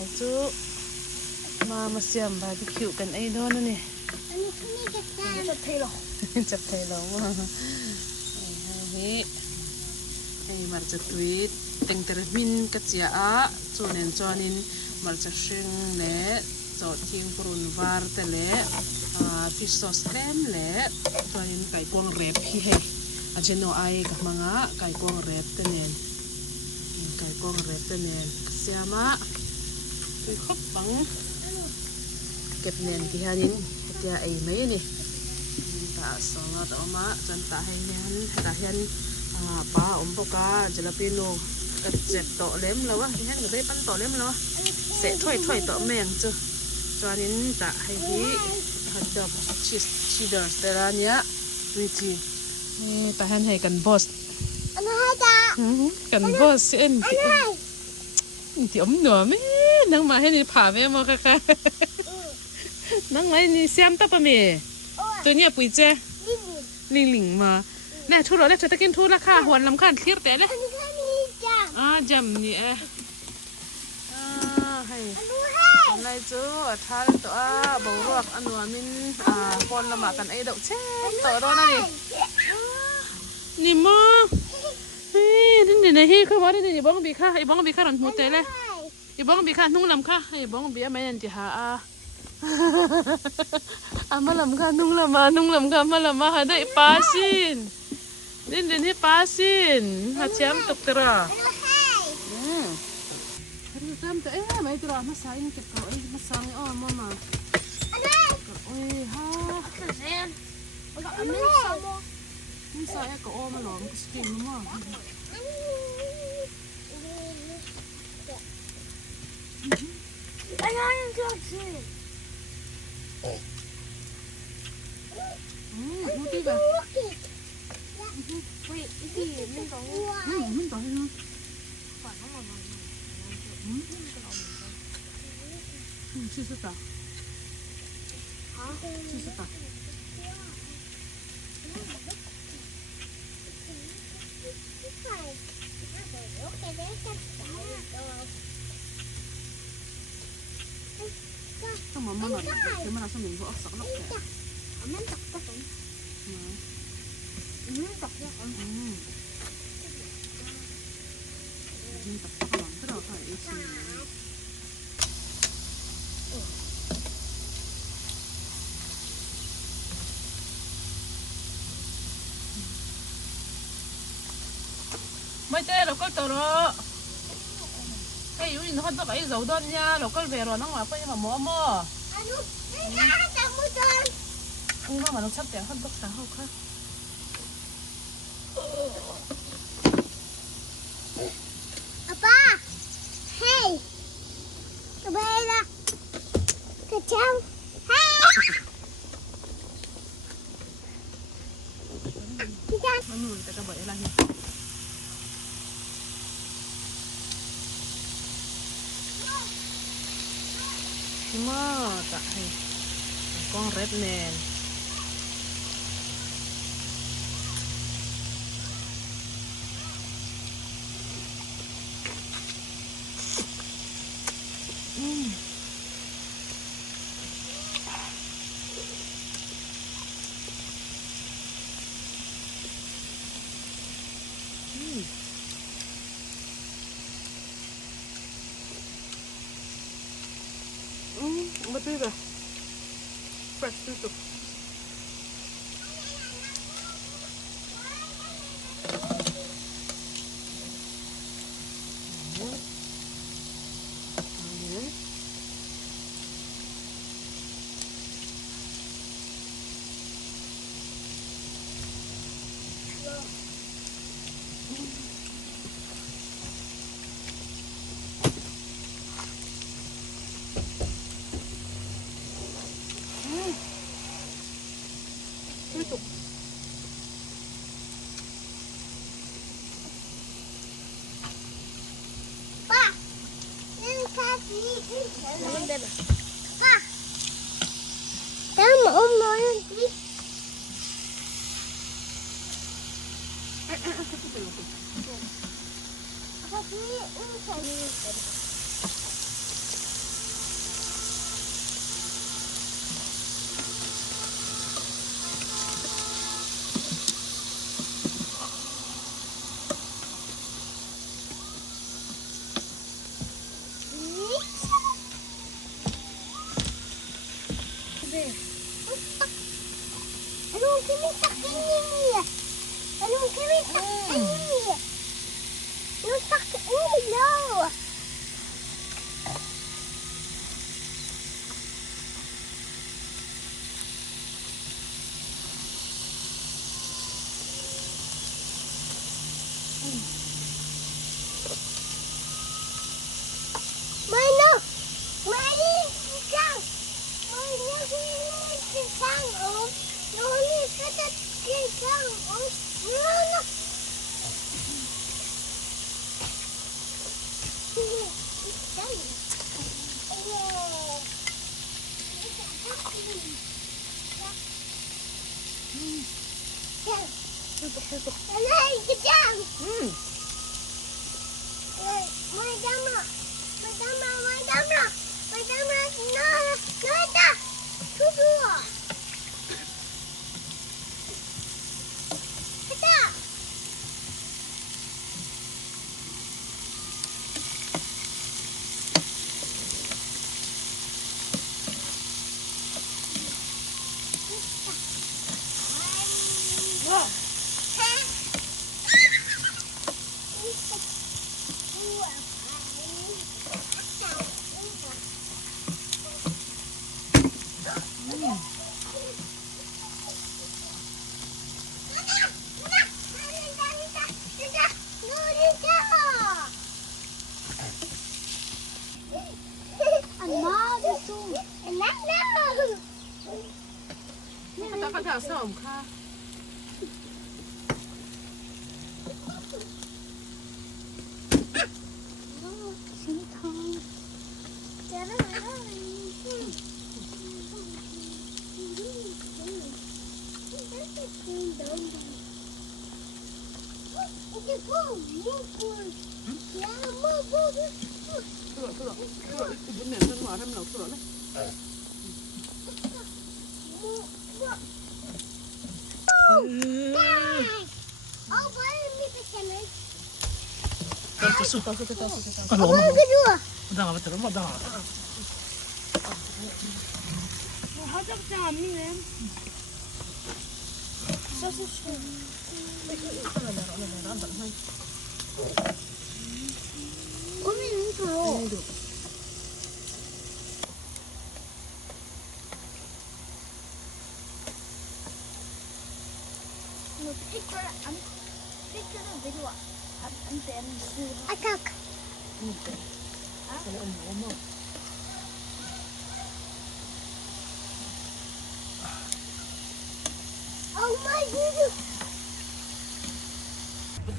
ายจุมาเสียมบาร์บีคิวกันไอ้โดนนี่จับเทลงจับเทลงมาเฮ้ยไอ้มาจะตุยเต็งเตอร์มินกัจเจาจวนนินมาจะชิงเล่จอดทิ้งปรุนวาร์เตเล่ฟิชซอสเต็มเล่จวนนินไก่กวางเรบพี่เฮอาจจะโนไอกับมังะไก่กวางเรบเตเนนไก่กวางเรบเตเนนเสียมาตุยขบปังเก็บเนียนที่ฮานินที่ไอ้ไม่นี่ตาสองตัวออกมาจนตาให้เนียนตาเห็นป้าปกาจะละปีโลกระเจ็บต่อเล็มแล้ววะที่เห็นก็ได้ปั้นต่อเล็มแล้ววะเสะถ้วยต่อแมงจ้ะจวนนี้ตาให้ที่ฮัดดอกชีเดอร์สเตอร์เนี่ยวิธีนี่ตาเห็นให้กันบอสกันบอสเอ็นที่อมหนัวไหมนั่งมาให้นี่ผ่าแม่มาค่ะนั่งไว้นี่เสียมตะปะเมตัวเนี้ยปุ๋ยเจลิงมาแน่ทุเราได้จะตะกินทุราคาหวนลำคันเครียดแต่เลยจำนี่ให้อะไรจูทานตัวบวรอกอันว่ามินปนละหมากันไอ้ดอกเช่ต่อรอนั่นนี่มาเฮ้ยนี่ไหนเฮ้ยคือว่านี่บ้องบีค่ะไอ้บ้องบีค่ะหลังหัวเตะเลยไอ้บ้องบีค่ะนุ่งลำค่ะไอ้บ้องบีไม่ยันจะหามาลำค่ะนุ่งลำค่ะมาลำมาหาได้ปลาสินดินให้ปลาสินหาเชื่อมตกตระรู้จำแต่ไม่ตระมาใส่เก็บเขามาสั่งมาโอ้ยฮะไม่ใส่ก็มาหลอมสกินมารู้ดีป่ะ七十八。78。Sao mà nó thế mà sao mình vỡ sọ lóc kìa. Mình tập cái gì? Mình tập cái gì? Mình tập cái gì? Cái đó phải ít xíu. Mấy thế là có tờ đó. Cái yếu nó có cái dầu đơn nha, nó có về rồi nó mà phải mà mò. Nhưng mà nó sắp đẹp hơn tất cả không khác. Papa, hey, cái bé đó, cái cháu, hey. Nó nuôi cái tao bậy là gì? Mà tại con red man betul dah fresh tu Pa, tao mà ôm nó đi.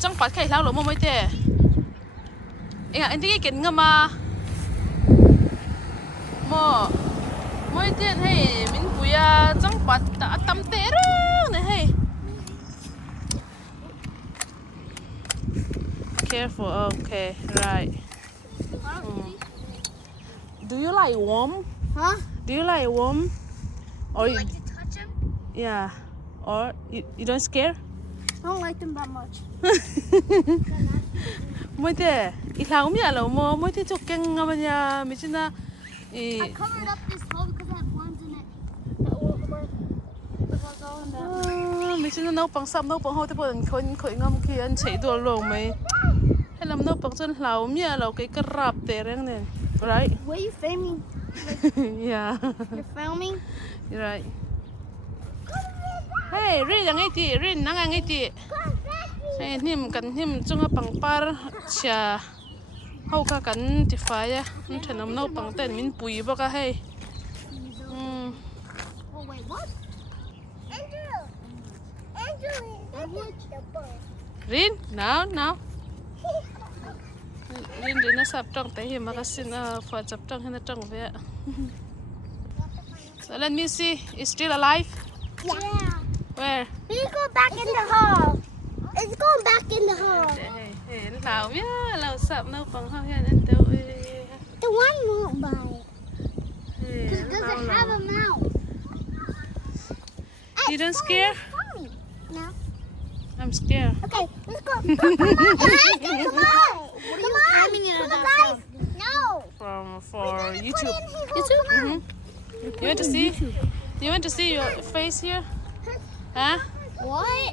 Chẳng bắt cái lao lỗ mà mới thế. Anh thấy cái kiến ngâm mà. Mò mới thế hay mình bùi chẳng bắt đã tắm té rồi này hay. Careful, okay, right. Do you like warm? Huh? Do you like warm? Or You like to touch him? yeah, or you don't scare? I don't like them that much. Mới thế, ít lâu mới là mo mới thế chụp keng ngâm nha, mình chỉ na. I covered up this hole because I have worms in it. That was all in there. Mình chỉ na nấu bằng sâm nấu bằng hôi thế bọn khơi ngâm khi anh chạy đua lồng mày. Hay làm nấu bằng chân lâu mới là cái rạp tè răng nè, right? Where are you filming? Yeah. You're filming? You're right. Hey, Rin ang iti, Rin nang ang iti. Hey, nim chung pang par cha. Hau ka kan ti faya. Thenawm no pang ten min pui ba ka hey. Oh wait, what? Andrew, Rin, now. Rin na sap trong tay hi makasin fa chap trong hena trong ve. So let me see, is still alive? Yeah. Where? We go back in the hole. It's going back in the hole. Hey, lao ya, lao sap no pang ha yan ento. The one won't bite. Because it doesn't have a mouth. You don't scare? No. I'm scared. Okay, let's go. Come on. Come on. What are you climbing in it guys? No. For YouTube. YouTube? Mm-hmm. You want to see? You want to see your face here? Huh? What?